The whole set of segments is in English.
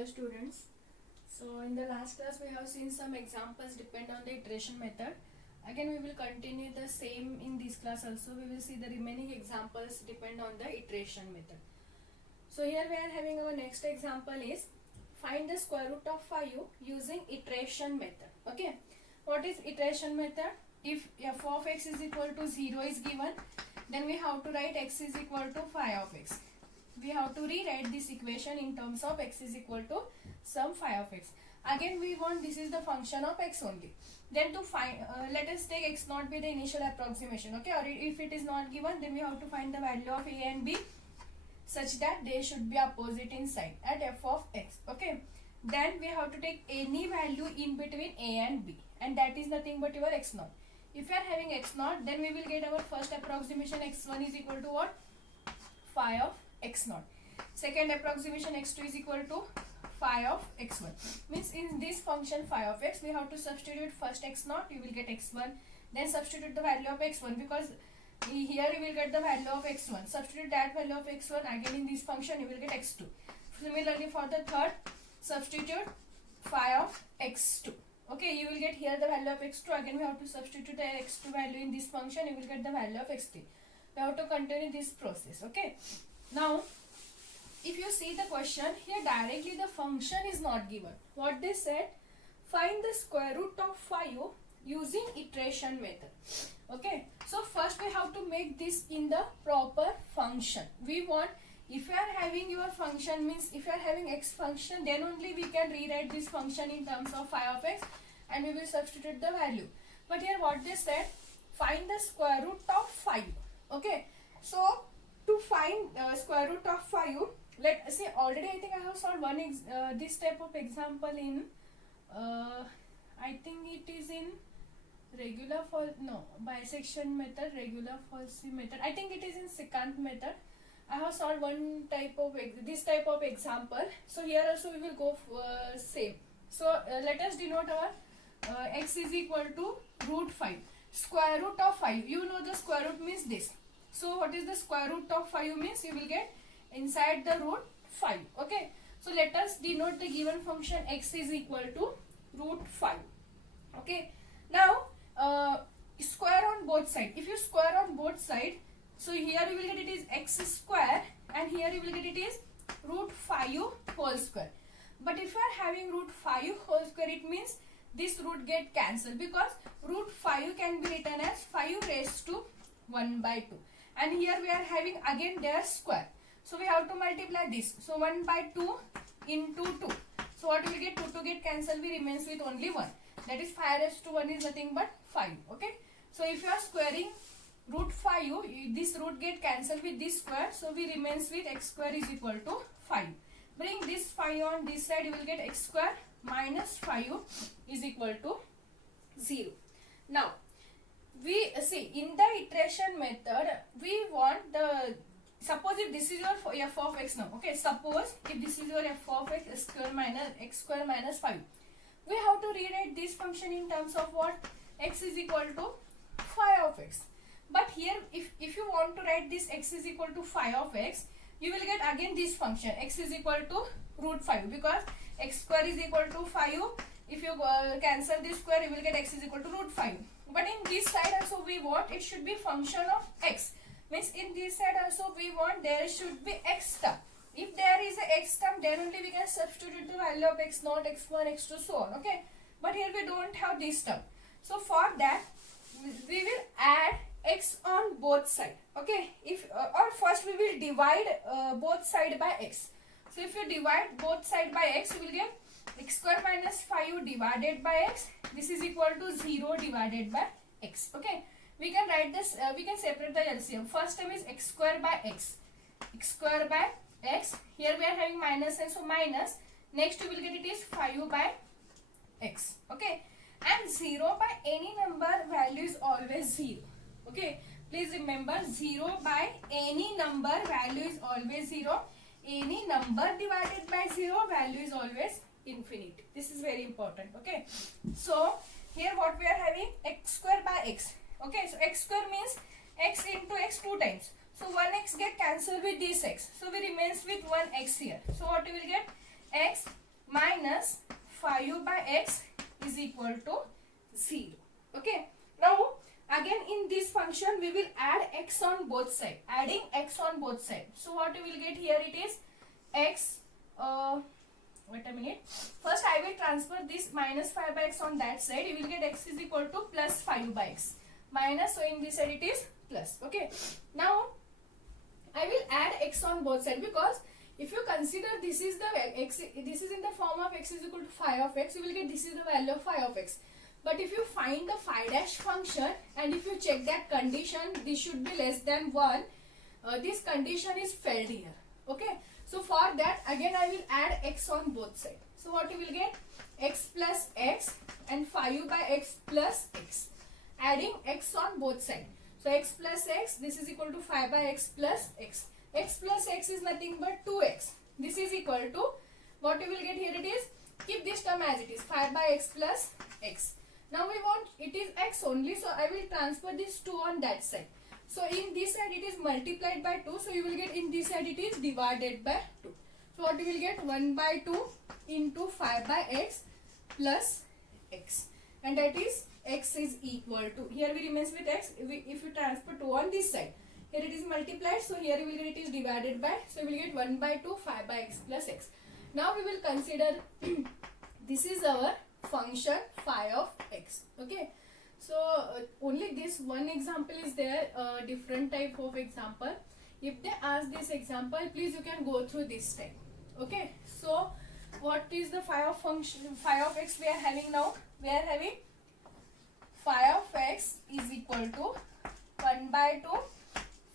Hello students. So in the last class we have seen some examples depend on the iteration method. Again we will continue the same in this class also. We will see the remaining examples depend on the iteration method. So here we are having our next example is find the square root of 5 using iteration method. Okay. What is iteration method? If f of x is equal to 0 is given, then we have to write x is equal to phi of x. We have to rewrite this equation in terms of x is equal to some phi of x. Again we want this is the function of x only. Then to find, let us take x naught be the initial approximation. Okay, or if it is not given, then we have to find the value of a and b such that they should be opposite in sign at f of x. Okay, then we have to take any value in between a and b, and that is nothing but your x naught. If we are having x naught, then we will get our first approximation x1 is equal to what? Phi of x naught. Second approximation x2 is equal to phi of x1. Means in this function phi of x, we have to substitute first x naught, you will get x1. Then substitute the value of x1, because here you will get the value of x1. Substitute that value of x1 again in this function, you will get x2. Similarly for the third, substitute phi of x2. Okay, you will get here the value of x2. Again we have to substitute the x2 value in this function, you will get the value of x3. We have to continue this process. Okay. Now, if you see the question, here directly the function is not given. What they said, find the square root of 5 using iteration method. Okay, so first we have to make this in the proper function. We want, if you are having your function, means if you are having x function, then only we can rewrite this function in terms of phi of x and we will substitute the value. But here what they said, find the square root of 5. Okay, so to find square root of 5, let's see, already I think I have solved this type of example in I think it is in bisection method, regular falsy method. I think it is in secant method. I have solved one type of this type of example. So here also we will go same. So let us denote our x is equal to root 5. Square root of 5. You know the square root means this. So what is the square root of 5 means? You will get inside the root 5. Okay. So let us denote the given function x is equal to root 5. Okay. Now square on both sides. If you square on both sides, so here you will get it is x square and here you will get it is root 5 whole square. But if you are having root 5 whole square, it means this root get cancelled, because root 5 can be written as 5 raised to 1 by 2. And here we are having again their square. So we have to multiply this. So 1 by 2 into 2. So what we will get? 2 to get cancelled, we remains with only 1. That is 5 raised to 1 is nothing but 5. Okay. So if you are squaring root 5, this root get cancelled with this square. So we remains with x square is equal to 5. Bring this 5 on this side, you will get x square minus 5 is equal to 0. Now, we see in the iteration method, we want the, suppose if this is your f of x now. Okay, suppose if this is your f of x square minus 5. We have to rewrite this function in terms of what? X is equal to phi of x. But here if you want to write this x is equal to phi of x, you will get again this function x is equal to root 5, because x square is equal to 5. If you cancel this square, you will get x is equal to root 5. But in this side also we want it should be function of x. Means in this side also we want there should be x term. If there is a x term, then only we can substitute the value of x naught, x1, x2, so on. Okay. But here we don't have this term. So for that we will add x on both sides. Okay. If or first we will divide both side by x. So if you divide both side by x, you will get x square minus 5 divided by x. This is equal to 0 divided by x. Okay. We can write this, we can separate the LCM. First term is x square by x. X square by x. Here we are having minus and so minus. Next you will get it is 5 by x. Okay. And 0 by any number value is always 0. Okay. Please remember, 0 by any number value is always 0. Any number divided by 0 value is always infinity. This is very important. Okay. So here what we are having, x square by x. Okay. So x square means x into x 2 times. So 1x get cancelled with this x. So we remains with 1x here. So what we will get? X minus phi u by x is equal to 0. Okay. Now again in this function we will add x on both sides. Adding x on both sides. So what we will get here, it is x. Wait a minute. First I will transfer this minus phi by x on that side. You will get x is equal to plus phi u by x. Minus, so in this side it is plus. Okay. Now I will add x on both sides, because if you consider this is the x, this is in the form of x is equal to phi of x, you will get this is the value of phi of x. But if you find the phi dash function and if you check that condition, this should be less than 1, this condition is failed here. Okay. So for that again I will add x on both sides. So what you will get, x plus x and phi u by x plus x. Adding x on both sides. So x plus x, this is equal to phi by x plus x. X plus x is nothing but 2x. This is equal to, what you will get here, it is, keep this term as it is, phi by x plus x. Now we want, it is x only, so I will transfer this 2 on that side. So in this side it is multiplied by 2, so you will get in this side it is divided by 2. So what you will get, 1 by 2 into phi by x plus x. And that is x is equal to, here we remains with x, if you transfer 2 on this side, here it is multiplied, so here you will get it is divided by, so we will get 1 by 2 phi by x plus x. Now we will consider this is our function phi of x. Okay. So only this one example is there, different type of example. If they ask this example, please you can go through this type. Okay. So what is the phi of function, phi of x we are having now? We are having phi of x is equal to 1 by 2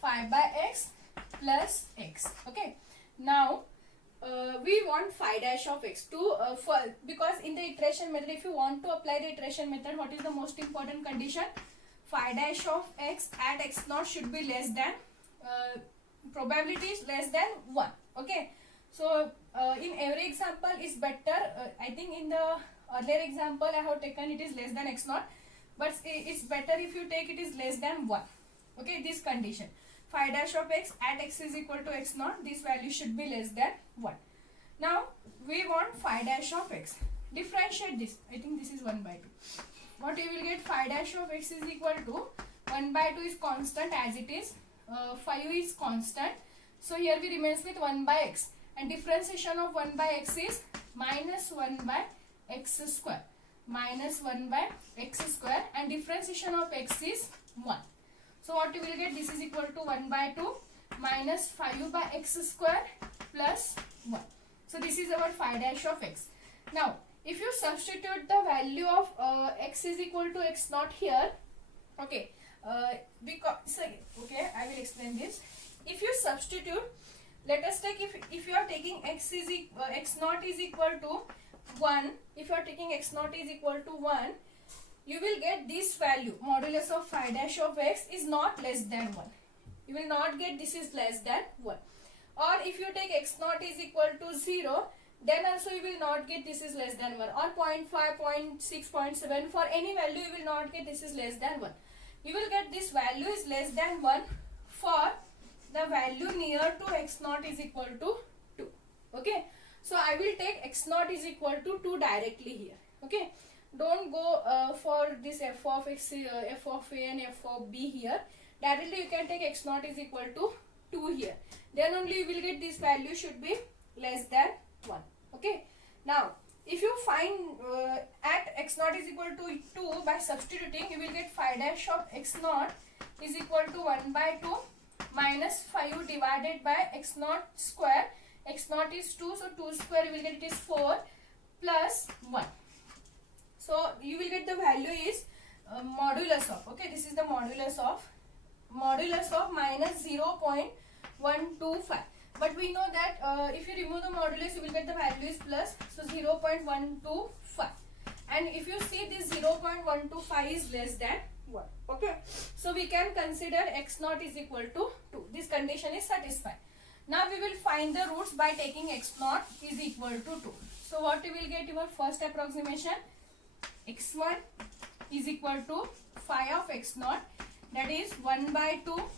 phi by x plus x. Okay. Now we want phi dash of x to because in the iteration method, if you want to apply the iteration method, what is the most important condition? Phi dash of x at x naught should be less than probability is less than 1. Okay. So in every example is better. I think in the earlier example I have taken it is less than x naught, but it's better if you take it is less than 1. Okay, this condition, phi dash of x at x is equal to x naught, this value should be less than 1. Now we want phi dash of x. Differentiate this. I think this is 1 by 2. What you will get, phi dash of x is equal to 1 by 2 is constant as it is. Phi u is constant. So here we remains with 1 by x. And differentiation of 1 by x is minus 1 by x square. Minus 1 by x square. And differentiation of x is 1. So what you will get, this is equal to 1 by 2 minus phi u by x square plus 1. So this is our phi dash of x. Now if you substitute the value of x is equal to x naught here, okay, because okay, I will explain this. If you substitute, let us take, if you are taking x naught is equal to 1, if you are taking x naught is equal to 1, you will get this value, modulus of phi dash of x is not less than 1. You will not get this is less than 1. Or if you take x naught is equal to 0, then also you will not get this is less than 1. Or 0.5, 0.6, 0.7, for any value you will not get this is less than 1. You will get this value is less than 1 for the value near to x naught is equal to 2. Okay. So I will take x naught is equal to 2 directly here. Okay. Don't go for this f of x, f of a and f of b here. Directly you can take x naught is equal to 2 here. Then only you will get this value should be less than 1. Okay. Now if you find at x naught is equal to 2 by substituting, you will get phi dash of x naught is equal to 1 by 2 minus phi u divided by x naught square. X naught is 2, so 2 square you will get it is 4 plus 1. So you will get the value is modulus of, okay, this is the modulus of minus 0.125. But we know that if you remove the modulus, you will get the value is plus, so 0.125. And if you see this 0.125 is less than 1. Okay. So we can consider x naught is equal to 2. This condition is satisfied. Now we will find the roots by taking x naught is equal to 2. So what you will get, your first approximation, x1 is equal to phi of x naught, that is 1 by 2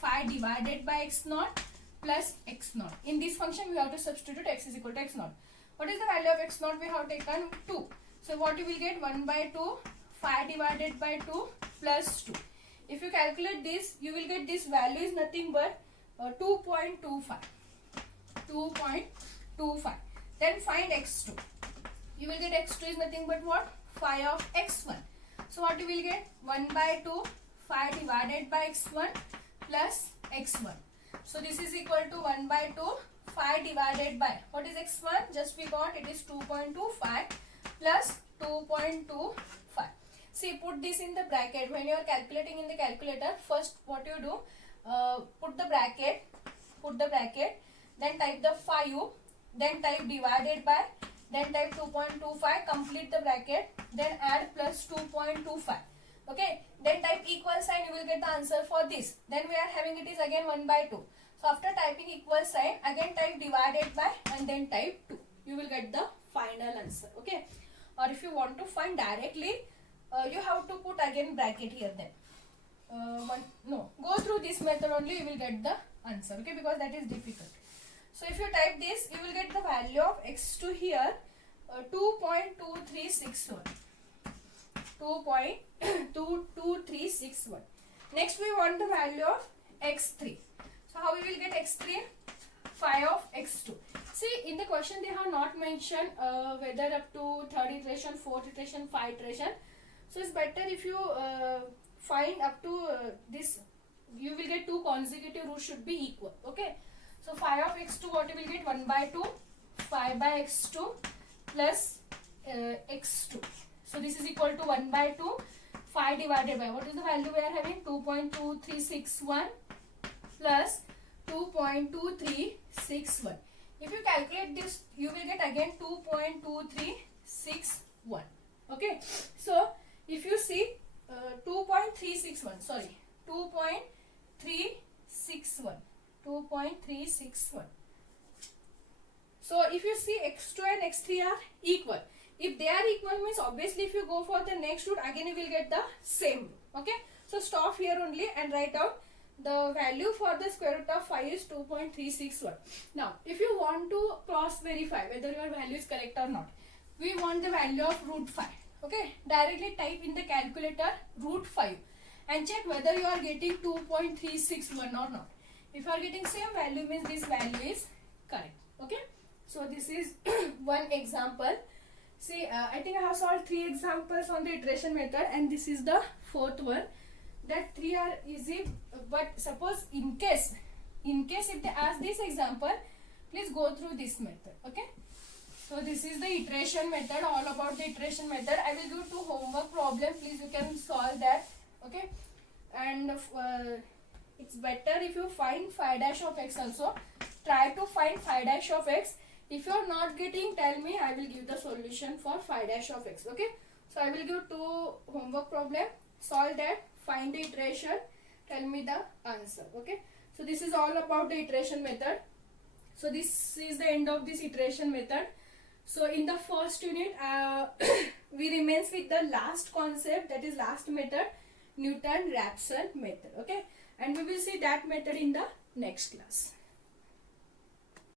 phi divided by x naught plus x naught. In this function we have to substitute x is equal to x naught. What What is the value of x naught? We have taken 2. So what you will get? 1 by 2, 5 divided by 2 plus 2. If you calculate this, you will get this value is nothing but 2.25. 2.25. Then find x2. You will get x2 is nothing but what? 5 of x1. So what you will get? 1 by 2, 5 divided by x1 plus x1. So this is equal to 1 by 2, 5 divided by, what is x1? Just we got it is 2.25 plus 2.25. See, put this in the bracket. When you are calculating in the calculator, first what you do, put the bracket, then type the 5, then type divided by, then type 2.25, complete the bracket, then add plus 2.25. Okay, then type equal sign, you will get the answer for this. Then we are having it is again 1 by 2. So after typing equal sign, again type divided by and then type 2. You will get the final answer. Okay, or if you want to find directly, you have to put again bracket here then. Go through this method only, you will get the answer. Okay, because that is difficult. So if you type this, you will get the value of x2 here, 2.2361. 2.2361. Next we want the value of x3. So how we will get x3? 5 of x2. See, in the question they have not mentioned whether up to third iteration, fourth iteration, 5th iteration. So it's better if you find up to this, you will get 2 consecutive roots should be equal. Okay. So 5 of x2, what you will get? 1 by 2, 5 by x2 plus x2. So this is equal to 1 by 2, 5 divided by, what is the value we are having? 2.2361 plus 2.2361. If you calculate this, you will get again 2.2361. Okay. So if you see 2.361, sorry, 2.361. So if you see x2 and x3 are equal. If they are equal means obviously if you go for the next root, again you will get the same root. Okay. So stop here only and write down the value for the square root of 5 is 2.361. Now if you want to cross verify whether your value is correct or not, we want the value of root 5. Okay. Directly type in the calculator root 5 and check whether you are getting 2.361 or not. If you are getting same value means this value is correct. Okay. So this is one example. See, I think I have solved 3 examples on the iteration method and this is the 4th one. That 3 are easy, but suppose in case if they ask this example, please go through this method. Okay. So this is the iteration method, all about the iteration method. I will give 2 homework problem. Please you can solve that. Okay. And it's better if you find phi dash of x also. Try to find phi dash of x. If you are not getting, tell me, I will give the solution for phi dash of x. Okay. So I will give 2 homework problem. Solve that. Find the iteration. Tell me the answer. Okay. So this is all about the iteration method. So this is the end of this iteration method. So in the first unit, we remains with the last concept, that is last method, Newton-Raphson method. Okay. And we will see that method in the next class.